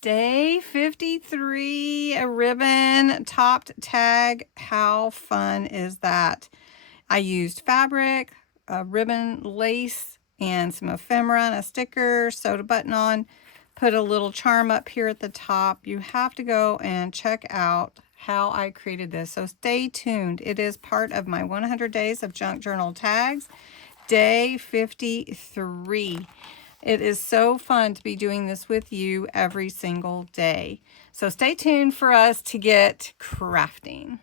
Day 53, a ribbon topped tag. How fun is that? I used fabric, a ribbon, lace, and some ephemera and a sticker, sewed a button on, put a little charm up here at the top. You have to go and check out how I created this. So stay tuned. It is part of my 100 Days of Junk Journal Tags, day 53. It is so fun to be doing this with you every single day. So stay tuned for us to get crafting.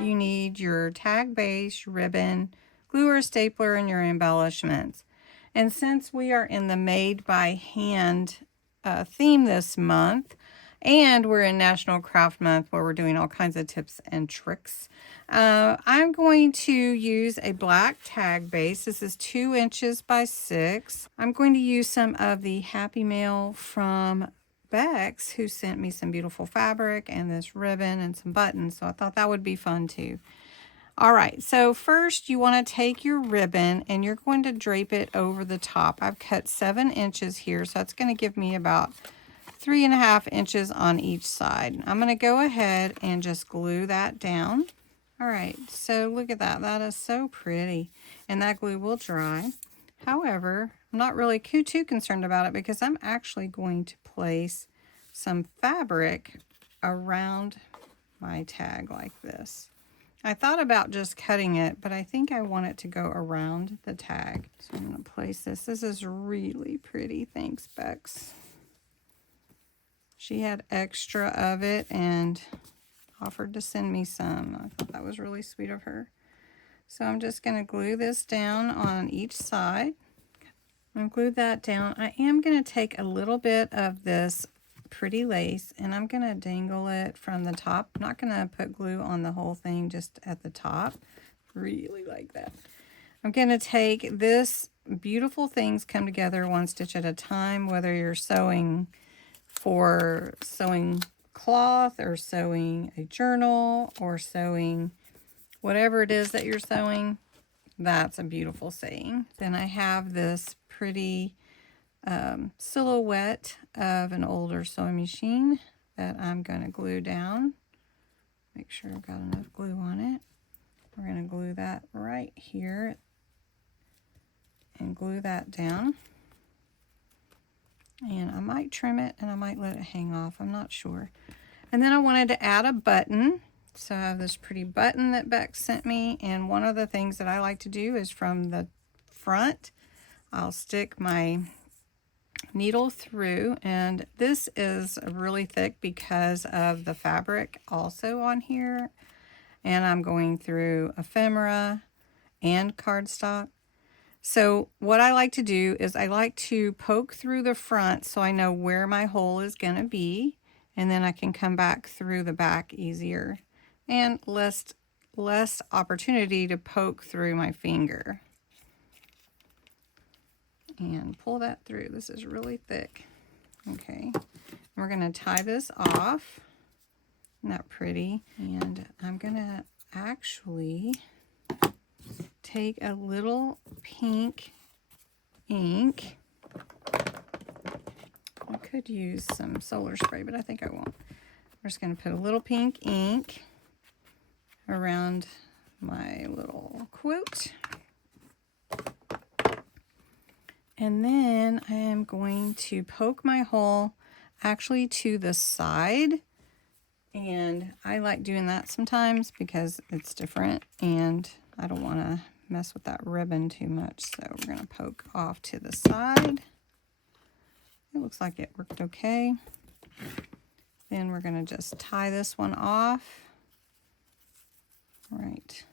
You need your tag base, your ribbon, glue or stapler, and your embellishments. And since we are in the made by hand theme this month, and we're in National Craft Month where we're doing all kinds of tips and tricks, I'm going to use a black tag base. This is 2 inches by 6. I'm going to use some of the Happy Mail from Bexx, who sent me some beautiful fabric and this ribbon and some buttons, so I thought that would be fun too. All right, so first you want to take your ribbon and you're going to drape it over the top. I've cut 7 inches here, so that's going to give me about 3.5 inches on each side. I'm going to go ahead and just glue that down. All right, so look at that. That is so pretty, and that glue will dry. However, I'm not really too concerned about it because I'm actually going to place some fabric around my tag like this. I thought about just cutting it, but I think I want it to go around the tag. So I'm going to place this. This is really pretty. Thanks, Bexx. She had extra of it and offered to send me some. I thought that was really sweet of her. So I'm just going to glue this down on each side. I'm going to glue that down. I am going to take a little bit of this pretty lace and I'm going to dangle it from the top. I'm not going to put glue on the whole thing, just at the top. Really like that. I'm going to take this. Beautiful things come together one stitch at a time, whether you're sewing for sewing cloth or sewing a journal or sewing whatever it is that you're sewing. That's a beautiful saying. Then I have this pretty silhouette of an older sewing machine that I'm going to glue down. Make sure I've got enough glue on it. We're going to glue that right here and glue that down. And I might trim it and I might let it hang off. I'm not sure. And then I wanted to add a button. So I have this pretty button that Bexx sent me. And one of the things that I like to do is from the front, I'll stick my needle through. And this is really thick because of the fabric also on here. And I'm going through ephemera and cardstock. So what I like to do is I like to poke through the front so I know where my hole is going to be, and then I can come back through the back easier and less opportunity to poke through my finger. And pull that through. This is really thick. Okay, we're going to tie this off. Isn't that pretty? And I'm going to actually take a little pink ink. I could use some solar spray, but I think I won't. I'm just going to put a little pink ink around my little quote. And then I am going to poke my hole actually to the side. And I like doing that sometimes because it's different and I don't want to mess with that ribbon too much. So we're going to poke off to the side. It looks like it worked okay. Then we're going to just tie this one off. Right.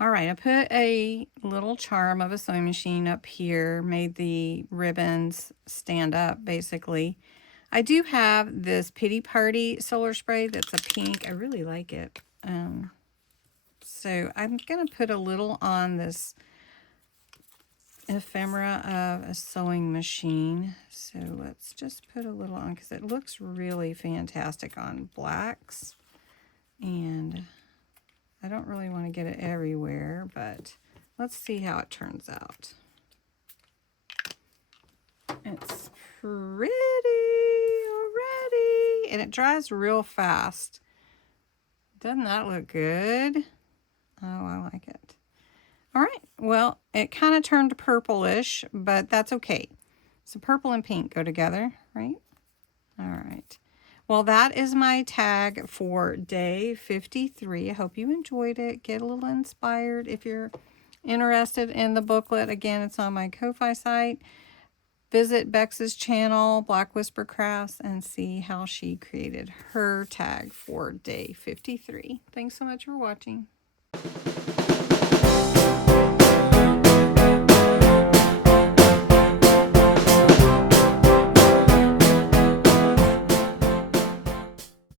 All right, I put a little charm of a sewing machine up here, made the ribbons stand up basically. I do have this Pity Party solar spray that's a pink. I really like it. So I'm going to put a little on this ephemera of a sewing machine. So let's just put a little on because it looks really fantastic on blacks. And I don't really want to get it everywhere, but let's see how it turns out. It's pretty already, and it dries real fast. Doesn't that look good? Oh, I like it. All right, well, it kind of turned purplish, but that's okay. So purple and pink go together, right? All right. Well, that is my tag for day 53. I hope you enjoyed it. Get a little inspired. If you're interested in the booklet, again, it's on my Ko-Fi site. Visit Bexx's channel, Black Whisper Crafts, and see how she created her tag for day 53. Thanks so much for watching.